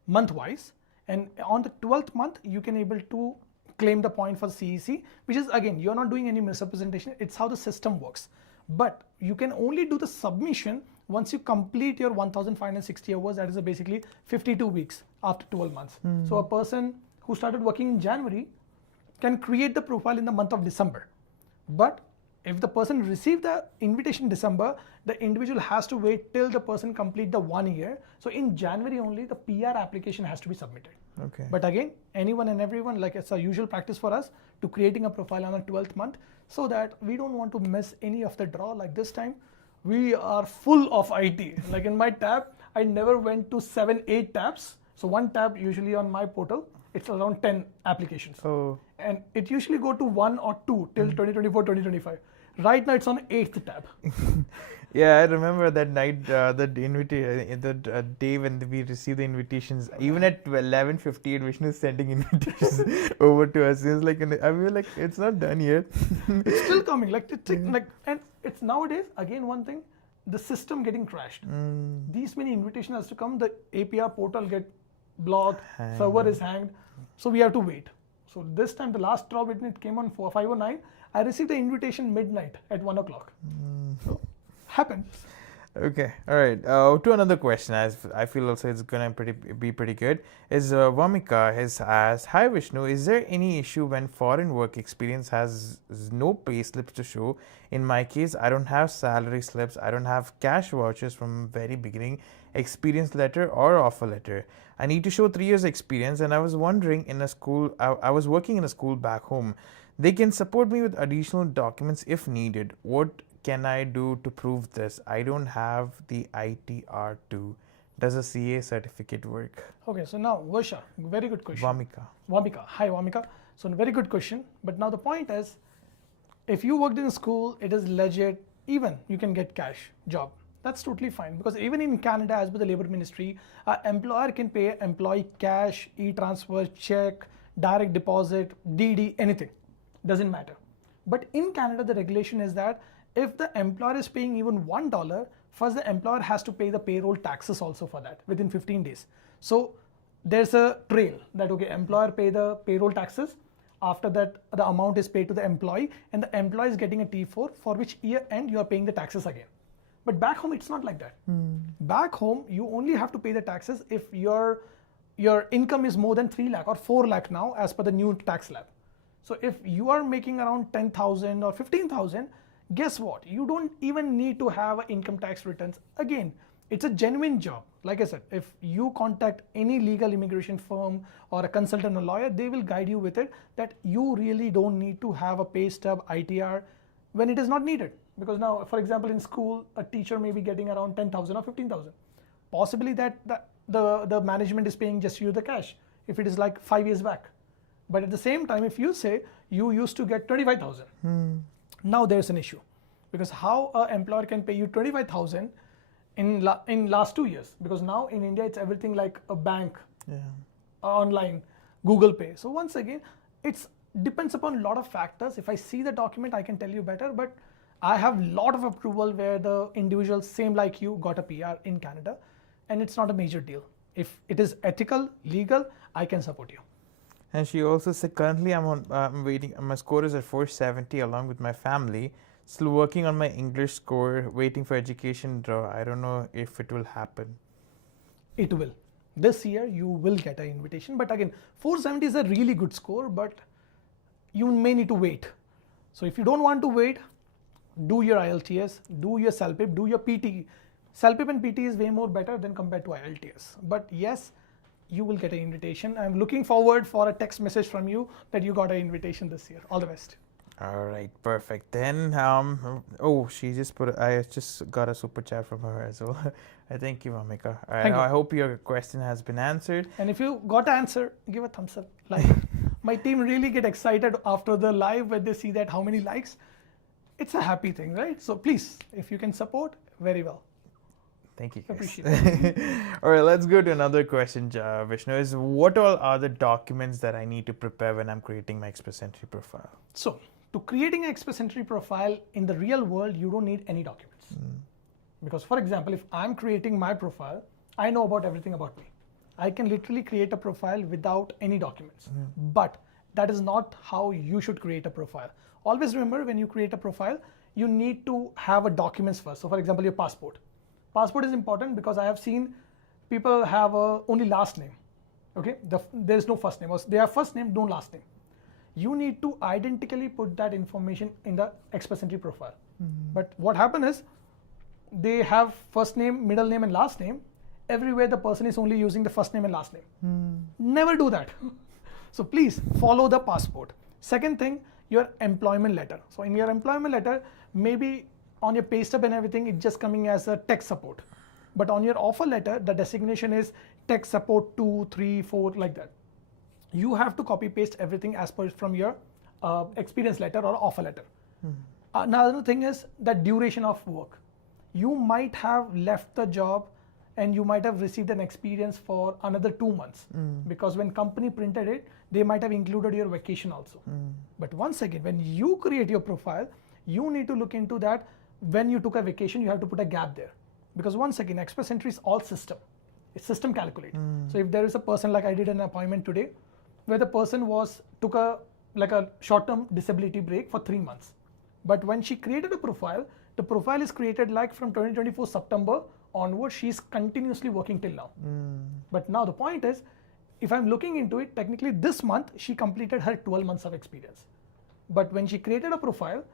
month-wise, and on the 12th month you can able to claim the point for CEC, which is again, you're not doing any misrepresentation. It's how the system works. But you can only do the submission once you complete your 1,560 hours. That is basically 52 weeks after 12 months. So a person who started working in January can create the profile in the month of December. But if the person received the invitation in December, the individual has to wait till the person complete the 1 year. So in January only, the PR application has to be submitted. Okay. But again, anyone and everyone, like it's a usual practice for us to creating a profile on the 12th month, so that we don't want to miss any of the draw. Like this time, we are full of IT. Like in my tab, I never went to 7, 8 tabs. So one tab usually on my portal, it's around 10 applications. Oh. And it usually go to 1 or 2 till 2024, 2025. Right now it's on 8th tab. Yeah, I remember that night, the day when we received the invitations. Even at 11:58, Vishnu is sending invitations over to us. It's like, I was like, it's not done yet. It's still coming. Like and it's nowadays again one thing, the system getting crashed. These many invitations has to come. The API portal get blocked. Server is hanged. So we have to wait. So this time, the last draw when it came on 509, I received the invitation midnight at 1 o'clock. So, happened. Okay, all right. To another question, as I feel also it's gonna be pretty good. Is Vamika has asked, "Hi Vishnu, is there any issue when foreign work experience has no pay slips to show? In my case, I don't have salary slips. I don't have cash vouchers from very beginning, experience letter or offer letter. I need to show 3 years experience, and I was wondering in a school. I was working in a school back home. They can support me with additional documents if needed. What can I do to prove this? I don't have the ITA2. Does a CA certificate work?" Okay, so now Varsha, very good question. Vamika. Hi Vamika. So very good question. But now the point is, if you worked in a school, it is legit, even you can get cash job. That's totally fine, because even in Canada, as per the Labor Ministry, an employer can pay employee cash, e-transfer, check, direct deposit, DD, anything. Doesn't matter. But in Canada, the regulation is that if the employer is paying even $1, first the employer has to pay the payroll taxes also for that within 15 days. So there's a trail that, okay, employer pay the payroll taxes. After that, the amount is paid to the employee, and the employee is getting a T4, for which year end you are paying the taxes again. But back home, it's not like that. Back home, you only have to pay the taxes if your income is more than 3 lakh or 4 lakh now, as per the new tax slab. So if you are making around 10,000 or 15,000, guess what? You don't even need to have income tax returns. Again, it's a genuine job. Like I said, if you contact any legal immigration firm or a consultant or lawyer, they will guide you with it, that you really don't need to have a pay stub, ITR, when it is not needed. Because now, for example, in school, a teacher may be getting around 10,000 or 15,000. Possibly that the management is paying just you the cash, if it is like 5 years back. But at the same time, if you say you used to get 25,000, now there's an issue, because how an employer can pay you 25,000 in last 2 years? Because now in India, it's everything like a bank, online, Google Pay. So once again, it's depends upon a lot of factors. If I see the document, I can tell you better. But I have a lot of approval where the individual, same like you, got a PR in Canada, and it's not a major deal. If it is ethical, legal, I can support you. And she also said, currently I'm waiting. My score is at 470 along with my family. Still working on my English score, waiting for education draw. I don't know if it will happen. It will. This year you will get an invitation. But again, 470 is a really good score, but you may need to wait. So if you don't want to wait, do your IELTS, do your CELPIP, do your PT. CELPIP and PT is way more better than compared to IELTS. But yes, you will get an invitation. I'm looking forward for a text message from you that you got an invitation this year. All the best. All right, perfect. Then, she just I just got a super chat from her as well. Thank you, Vamika. I hope your question has been answered. And if you got an answer, give a thumbs up. Like, my team really get excited after the live when they see that how many likes. It's a happy thing, right? So please, if you can support, very well. Thank you, guys. Appreciate it. All right, let's go to another question, Vishnu. Is what all are the documents that I need to prepare when I'm creating my Express Entry profile? So, to creating an Express Entry profile in the real world, you don't need any documents. Because, for example, if I'm creating my profile, I know about everything about me. I can literally create a profile without any documents. But that is not how you should create a profile. Always remember, when you create a profile, you need to have a documents first. So for example, your passport. Passport is important because I have seen people have only last name. Okay, there is no first name, or they have first name, no last name. You need to identically put that information in the Express Entry profile. But what happens is, they have first name, middle name, and last name. Everywhere the person is only using the first name and last name. Never do that. So please follow the passport. Second thing, your employment letter. So in your employment letter, maybe on your pay stub and everything, it's just coming as a tech support. But on your offer letter, the designation is tech support 2, 3, 4, like that. You have to copy paste everything as per from your experience letter or offer letter. Another thing is the duration of work. You might have left the job and you might have received an experience for another 2 months, because when company printed it, they might have included your vacation also. But once again, when you create your profile, you need to look into that. When you took a vacation, you have to put a gap there, because once again, Express Entry is all system. It's system calculate. So if there is a person, like I did an appointment today, where the person took a short-term disability break for 3 months. But when she created a profile, the profile is created like from 2024 September onward, she's continuously working till now. But now the point is, if I'm looking into it, technically this month she completed her 12 months of experience. But when she created a profile,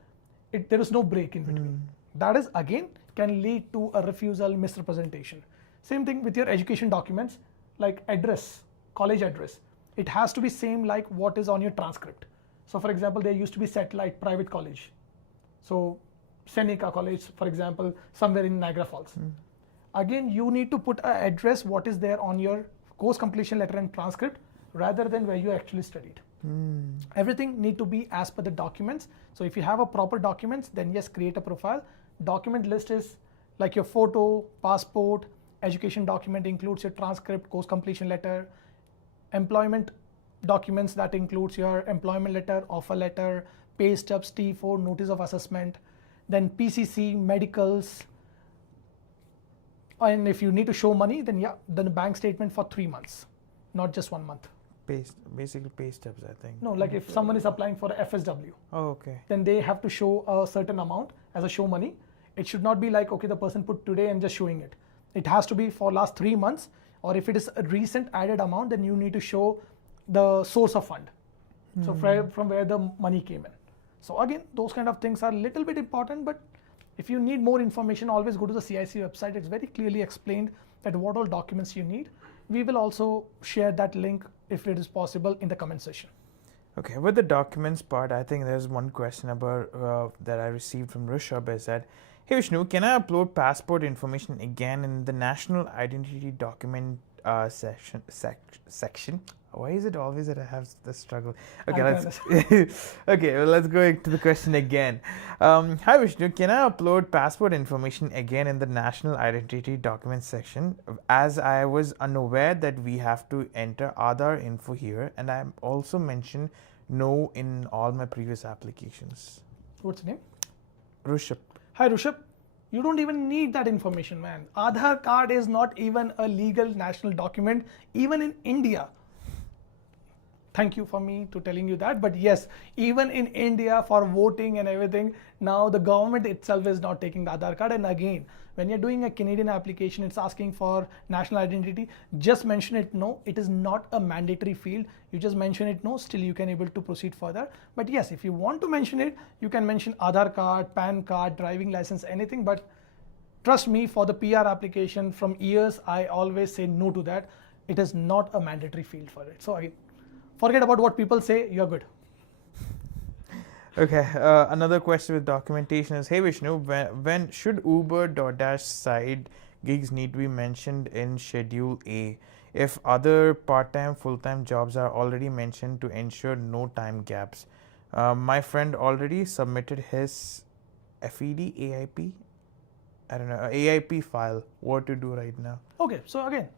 there is no break in between. That is again can lead to a refusal, misrepresentation. Same thing with your education documents, like address, college address. It has to be same like what is on your transcript. So for example, there used to be Satellite Private College. So Seneca College, for example, somewhere in Niagara Falls. Again, you need to put an address what is there on your course completion letter and transcript, rather than where you actually studied. Everything need to be as per the documents. So if you have a proper documents, then yes, create a profile. Document list is like your photo, passport, education document includes your transcript, course completion letter, employment documents that includes your employment letter, offer letter, pay stubs, T4, notice of assessment, then PCC, medicals, and if you need to show money, then then a bank statement for 3 months, not just 1 month. Basically pay stubs, I think. No, like if someone is applying for a FSW, then they have to show a certain amount as a show money. It should not be like, okay, the person put today and just showing it. It has to be for last 3 months, or if it is a recent added amount, then you need to show the source of fund. So from where the money came in. So again, those kind of things are a little bit important, but if you need more information, always go to the CIC website. It's very clearly explained that what all documents you need. We will also share that link if it is possible in the comment section. Okay, with the documents part, I think there's one question about that I received from Rishabh is that, hey Vishnu, can I upload passport information again in the national identity document section? Why is it always that I have the struggle? Okay, let's go to the question again. Hi Vishnu, can I upload passport information again in the national identity documents section, as I was unaware that we have to enter Aadhaar info here, and I also mentioned no in all my previous applications. What's your name? Rishabh. Hi Rishabh. You don't even need that information, man. Aadhaar card is not even a legal national document, even in India. Thank you for me to telling you that, but yes, even in India for voting and everything, now the government itself is not taking the Aadhaar card. And again, when you're doing a Canadian application, it's asking for national identity, just mention it no. It is not a mandatory field. You just mention it no, still you can able to proceed further. But yes, if you want to mention it, you can mention Aadhaar card, PAN card, driving license, anything. But trust me, for the PR application from years, I always say no to that. It is not a mandatory field for it. So again, forget about what people say, you're good. Okay, another question with documentation is, hey Vishnu, when should Uber, DoorDash side gigs need to be mentioned in Schedule A if other part-time, full-time jobs are already mentioned to ensure no time gaps? My friend already submitted his FED AIP, I don't know, AIP file. What to do right now? Okay, so again,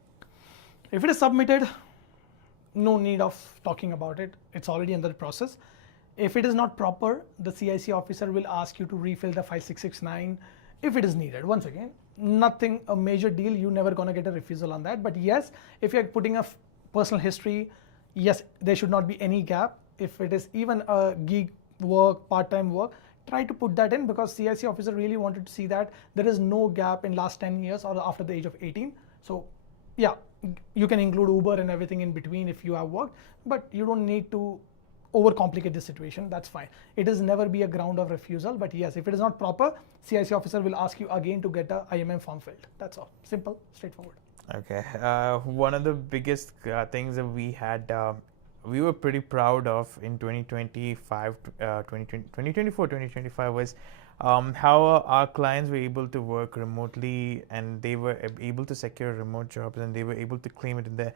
if it is submitted, no need of talking about it. It's already under the process. If it is not proper, the CIC officer will ask you to refill the 5669 if it is needed. Once again, nothing a major deal, you're never gonna get a refusal on that. But yes, if you're putting a personal history, yes, there should not be any gap. If it is even a gig work, part-time work, try to put that in, because CIC officer really wanted to see that there is no gap in last 10 years or after the age of 18. So yeah, you can include Uber and everything in between if you have worked, but you don't need to overcomplicate the situation. That's fine. It is never be a ground of refusal. But yes, if it is not proper, CIC officer will ask you again to get a IMM form filled. That's all. Simple, straightforward. Okay. One of the biggest things that we had, we were pretty proud of in 2024, 2025 was how our clients were able to work remotely, and they were able to secure remote jobs, and they were able to claim it in their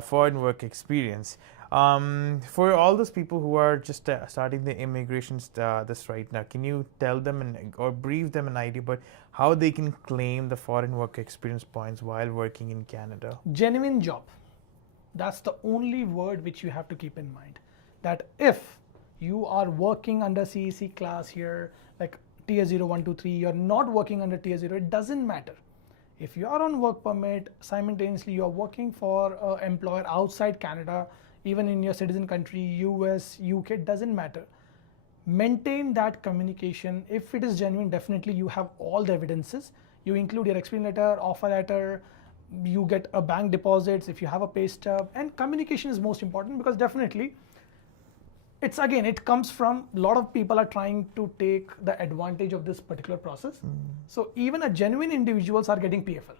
foreign work experience. For all those people who are just starting the immigration this right now, can you tell them or brief them an idea about how they can claim the foreign work experience points while working in Canada? Genuine job. That's the only word which you have to keep in mind. That if you are working under CEC class here, like tier 0, 1, 2, 3, you're not working under tier 0, it doesn't matter. If you are on work permit, simultaneously you're working for an employer outside Canada, even in your citizen country, US, UK, doesn't matter. Maintain that communication. If it is genuine, definitely you have all the evidences. You include your experience letter, offer letter, you get a bank deposits, if you have a pay stub, and communication is most important, because definitely it's again, it comes from a lot of people are trying to take the advantage of this particular process. So even a genuine individuals are getting PFL.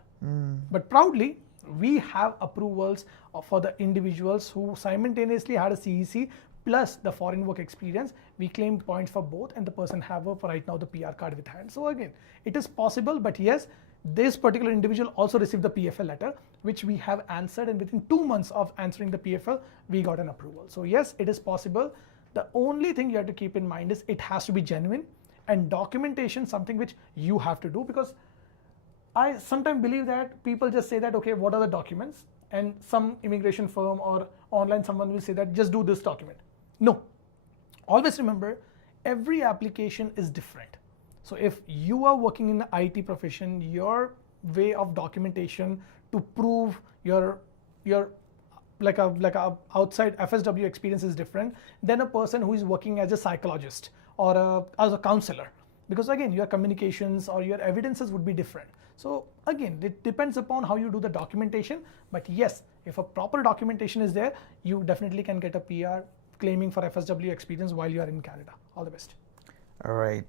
But proudly, we have approvals for the individuals who simultaneously had a CEC plus the foreign work experience. We claim points for both, and the person have right now the PR card with hand. So again, it is possible, but yes, this particular individual also received the PFL letter, which we have answered, and within 2 months of answering the PFL, we got an approval. So yes, it is possible. The only thing you have to keep in mind is it has to be genuine, and documentation, something which you have to do, because I sometimes believe that people just say that, okay, what are the documents? And some immigration firm or online someone will say that just do this document. No, always remember, every application is different. So if you are working in the IT profession, your way of documentation to prove your like a outside FSW experience is different than a person who is working as a psychologist or as a counselor, because again, your communications or your evidences would be different. So again, it depends upon how you do the documentation. But yes, if a proper documentation is there, you definitely can get a PR claiming for FSW experience while you are in Canada. All the best. All right.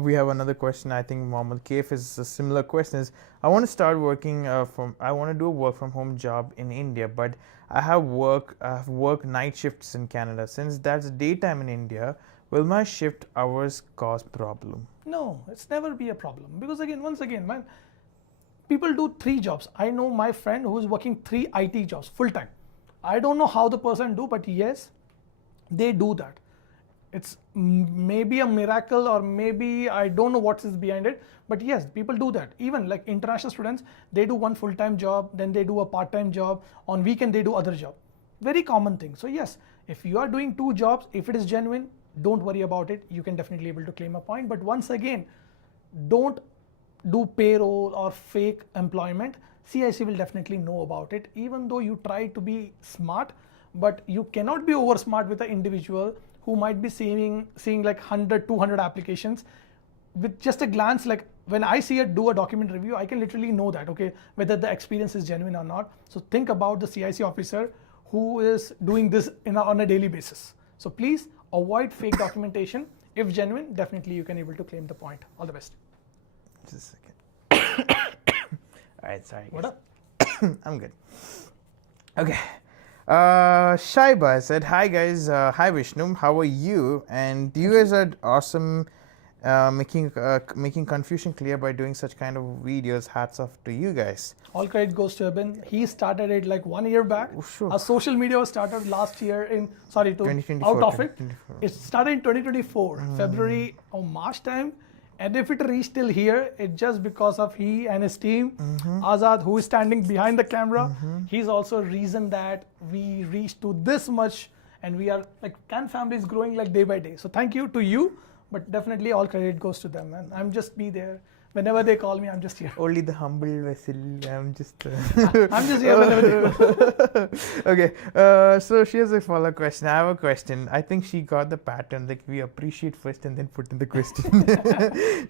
We have another question. I think Mohammed Kaif is a similar question. Is I want to start working I want to do a work from home job in India, but I have worked night shifts in Canada. Since that's daytime in India, will my shift hours cause problem? No, it's never be a problem, because again, once again, man, people do 3 jobs. I know my friend who is working 3 IT jobs full time. I don't know how the person do, but yes, they do that. It's maybe a miracle, or maybe I don't know what is behind it, but yes, people do that. Even like international students, they do 1 full-time job, then they do a part-time job, on weekend they do other job. Very common thing. So yes, if you are doing 2 jobs, if it is genuine, don't worry about it. You can definitely able to claim a point. But once again, don't do payroll or fake employment. CIC will definitely know about it, even though you try to be smart, but you cannot be over smart with an individual who might be seeing like 100, 200 applications. With just a glance, like when I see it do a document review, I can literally know that, okay, whether the experience is genuine or not. So think about the CIC officer who is doing this on a daily basis. So please avoid fake documentation. If genuine, definitely you can able to claim the point. All the best. Just a second. All right, sorry. What up? I'm good. Okay. Shaiba said, hi guys, hi Vishnu, how are you? And you guys are awesome, making confusion clear by doing such kind of videos. Hats off to you guys. All credit goes to Abin. He started it like 1 year back. Oh, sure. Our social media was started last year out of it. It started in 2024, February or March time. And if it reached till here, it's just because of he and his team. Azad, who is standing behind the camera, he's also a reason that we reached to this much, and we are like Can family is growing like day by day. So thank you to you, but definitely all credit goes to them, man. I'm just be there Whenever they call me, I'm just here. Only the humble vessel. I'm just. I'm just here whenever they call. Okay. So she has a follow-up question. I have a question. I think she got the pattern. Like we appreciate first and then put in the question.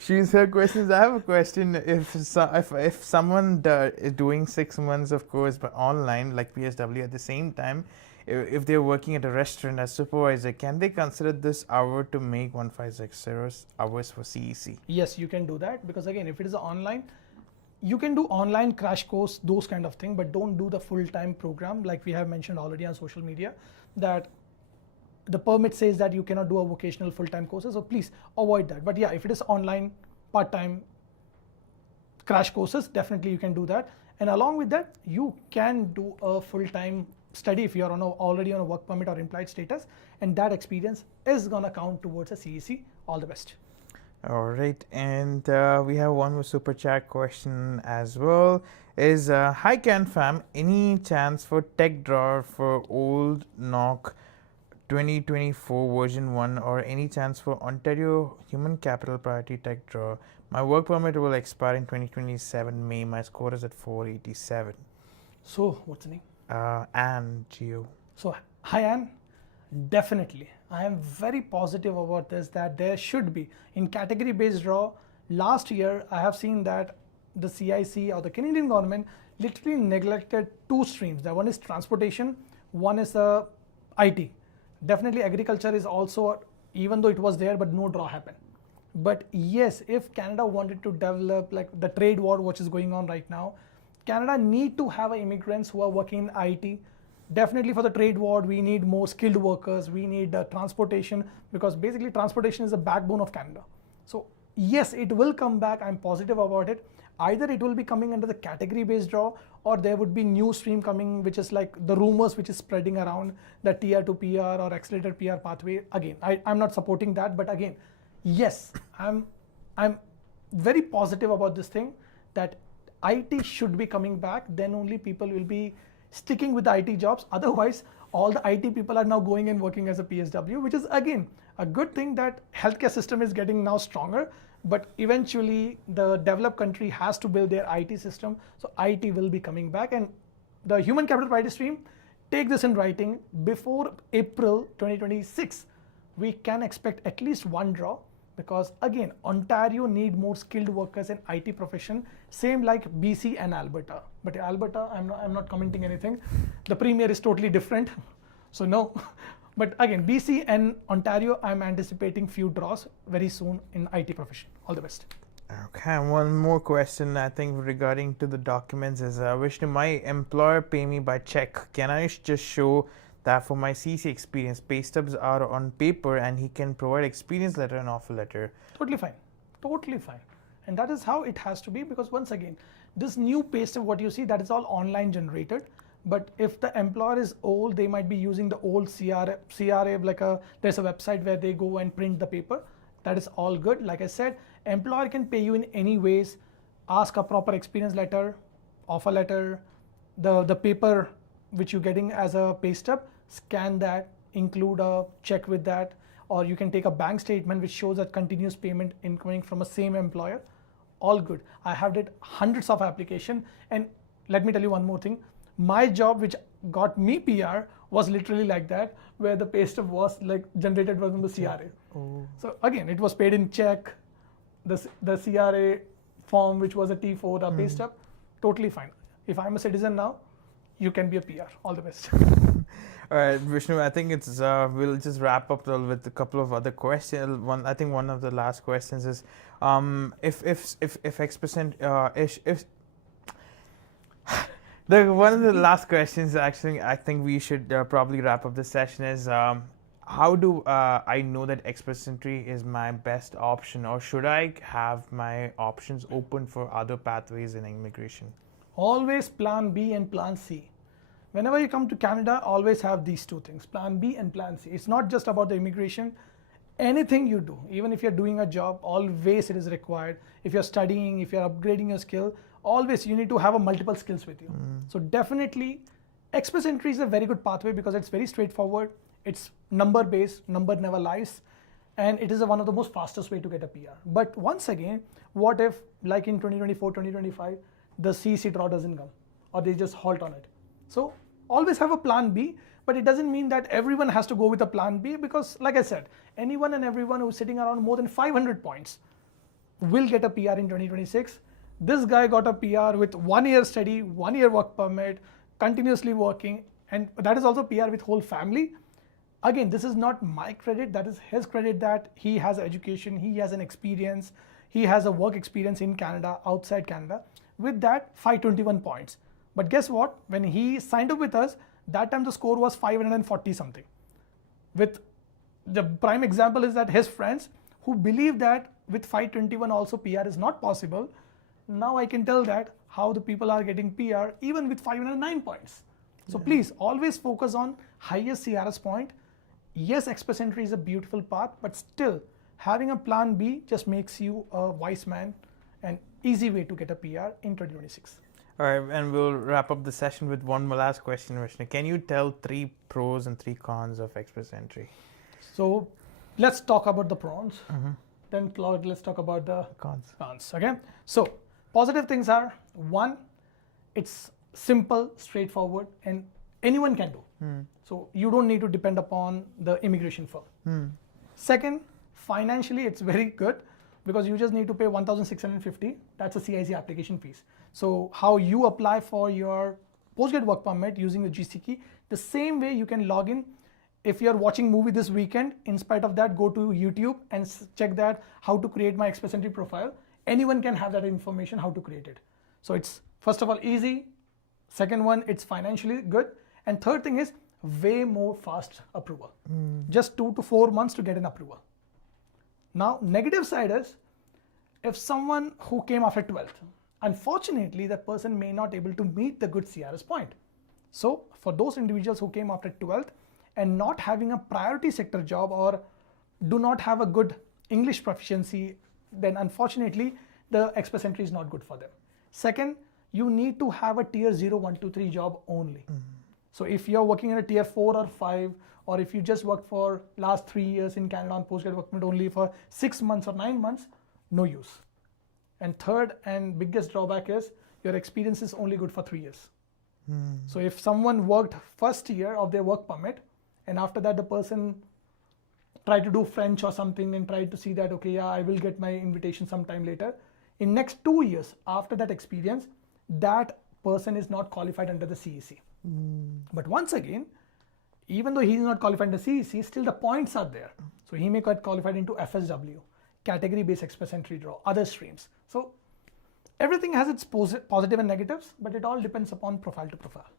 She's her questions. I have a question. If someone is doing 6 months of course but online like PSW at the same time, if they're working at a restaurant as supervisor, can they consider this hour to make 1560 hours for CEC? Yes, you can do that, because again, if it is online, you can do online crash course, those kind of thing, but don't do the full-time program like we have mentioned already on social media, that the permit says that you cannot do a vocational full-time courses, so please avoid that. But yeah, if it is online part-time crash courses, definitely you can do that. And along with that, you can do a full-time study if you're already on a work permit or implied status, and that experience is gonna count towards a CEC. All the best. All right, and we have one more super chat question as well. Is hi CanFam, any chance for tech draw for old knock 2024 version 1, or any chance for Ontario Human Capital Priority tech draw? My work permit will expire in 2027 May. My score is at 487. So what's the name? Anne Geo. So hi Anne, definitely I am very positive about this, that there should be in category based draw. Last year I have seen that the CIC or the Canadian government literally neglected 2 streams. That one is transportation, one is IT. Definitely agriculture is also, even though it was there, but no draw happened. But yes, if Canada wanted to develop like the trade war which is going on right now, Canada need to have immigrants who are working in IT. Definitely for the trade war, we need more skilled workers. We need transportation, because basically transportation is the backbone of Canada. So yes, it will come back. I'm positive about it. Either it will be coming under the category based draw, or there would be new stream coming, which is like the rumors which is spreading around, the tier to PR or accelerated PR pathway. Again, I'm not supporting that, but again, yes, I'm very positive about this thing, that IT should be coming back. Then only people will be sticking with the IT jobs. Otherwise, all the IT people are now going and working as a PSW, which is again a good thing, that healthcare system is getting now stronger. But eventually, the developed country has to build their IT system. So IT will be coming back, and the human capital priority stream, take this in writing, before April 2026, we can expect at least 1 draw. Because again, Ontario need more skilled workers in IT profession, same like BC and Alberta. But Alberta, I'm not commenting anything. The premier is totally different, so no. But again, BC and Ontario, I'm anticipating few draws very soon in IT profession. All the best. Okay, one more question I think regarding to the documents is, Vishnu, my employer pay me by check. Can I just show that for my CC experience, pay stubs are on paper and he can provide experience letter and offer letter? Totally fine. Totally fine. And that is how it has to be, because once again, this new pay stub, what you see, that is all online generated. But if the employer is old, they might be using the old CRA like there's a website where they go and print the paper. That is all good. Like I said, employer can pay you in any ways. Ask a proper experience letter, offer letter, the paper which you're getting as a pay stub, scan that, include a check with that, or you can take a bank statement which shows that continuous payment incoming from a same employer. All good. I have did hundreds of application, and let me tell you one more thing. My job which got me PR was literally like that, where the pay stub was like generated from the CRA. Oh. So again, it was paid in check, the CRA form which was a T4, the pay stub, totally fine. If I'm a citizen now, you can be a PR. All the best. All right, Vishnu, I think it's we'll just wrap up with a couple of other questions. I think one of the last questions is, if X% one of the last questions actually I think we should probably wrap up this session is, how do I know that X% is my best option, or should I have my options open for other pathways in immigration? Always plan B and plan C. Whenever you come to Canada, always have these 2 things, plan B and plan C. It's not just about the immigration. Anything you do, even if you're doing a job, always it is required. If you're studying, if you're upgrading your skill, always you need to have a multiple skills with you. So definitely, Express Entry is a very good pathway, because it's very straightforward. It's number based, number never lies. and it is one of the most fastest way to get a PR. But once again, what if like in 2024, 2025, the CEC draw doesn't come, or they just halt on it? So always have a plan B, but it doesn't mean that everyone has to go with a plan B, because like I said, anyone and everyone who's sitting around more than 500 points will get a PR in 2026. This guy got a PR with 1 year study, 1 year work permit, continuously working, and that is also PR with whole family. Again, this is not my credit, that is his credit, that he has education, he has an experience, he has a work experience in Canada, outside Canada. With that, 521 points. But guess what? When he signed up with us, that time the score was 540 something. With the prime example is that his friends who believe that with 521 also PR is not possible, now I can tell that how the people are getting PR even with 509 points. So please always focus on highest CRS point. Yes, Express entry is a beautiful path, but still having a plan B just makes you a wise man and easy way to get a PR in 2026. All right, and we'll wrap up the session with one more last question, Vishnu. Can you tell 3 pros and 3 cons of Express entry? So let's talk about the pros. Then let's talk about the Cons. Okay, so positive things are, 1, it's simple, straightforward, and anyone can do. So you don't need to depend upon the immigration firm. Second, financially it's very good, because you just need to pay 1,650. That's a CIC application fees. So how you apply for your postgrad work permit using the GC key, the same way you can log in. If you're watching movie this weekend, in spite of that, go to YouTube and check that how to create my Express entry profile. Anyone can have that information how to create it. So it's first of all easy. Second one, it's financially good. And third thing is way more fast approval. Just 2 to 4 months to get an approval. Now, negative side is, if someone who came after 12th, unfortunately, that person may not able to meet the good CRS point. So for those individuals who came after 12th and not having a priority sector job or do not have a good English proficiency, then unfortunately, the Express entry is not good for them. Second, you need to have a tier 0, 1, 2, 3 job only. So if you're working in a tier 4 or 5, or if you just worked for last 3 years in Canada on postgrad work permit only for 6 months or 9 months, no use. And third and biggest drawback is your experience is only good for 3 years. So if someone worked first year of their work permit, and after that the person tried to do French or something and tried to see that, okay, yeah, I will get my invitation sometime later. In next 2 years after that experience, that person is not qualified under the CEC. But once again, even though he is not qualified under CEC, still the points are there. So he may get qualified into FSW, category-based Express entry draw, other streams. So everything has its positive and negatives, but it all depends upon profile to profile.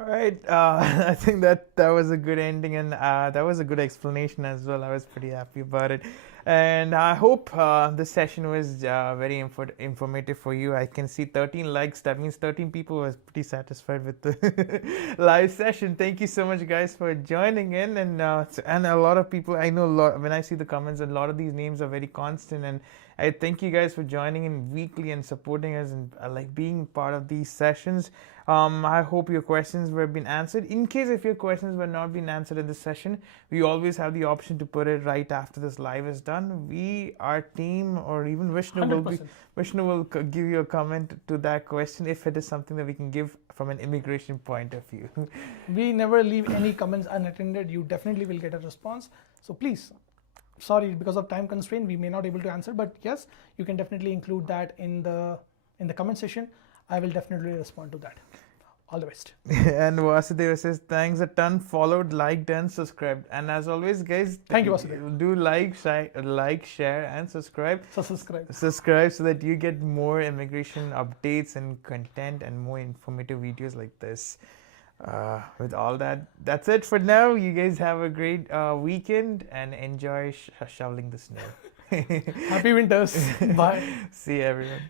All right, I think that was a good ending, and that was a good explanation as well. I was pretty happy about it, and I hope this session was very informative for you. I can see 13 likes. That means 13 people were pretty satisfied with the live session. Thank you so much, guys, for joining in, and a lot of people. I know a lot when I see the comments. A lot of these names are very constant, and I thank you guys for joining in weekly and supporting us and like being part of these sessions. I hope your questions were being answered. In case if your questions were not being answered in this session, we always have the option to put it right after this live is done. Our team, or even Vishnu 100%. will give you a comment to that question if it is something that we can give from an immigration point of view. We never leave any comments unattended. You definitely will get a response. So please, sorry, because of time constraint, we may not able to answer, but yes, you can definitely include that in the comment section. I will definitely respond to that. All the best. And Vasudeva says, thanks a ton, followed, liked, and subscribed. And as always, guys, thank you, Vasudeva. Do like, share, and subscribe. So subscribe So that you get more immigration updates and content and more informative videos like this. With all that, that's it for now. You guys have a great weekend and enjoy shoveling the snow. Happy winters. Bye. See you, everyone.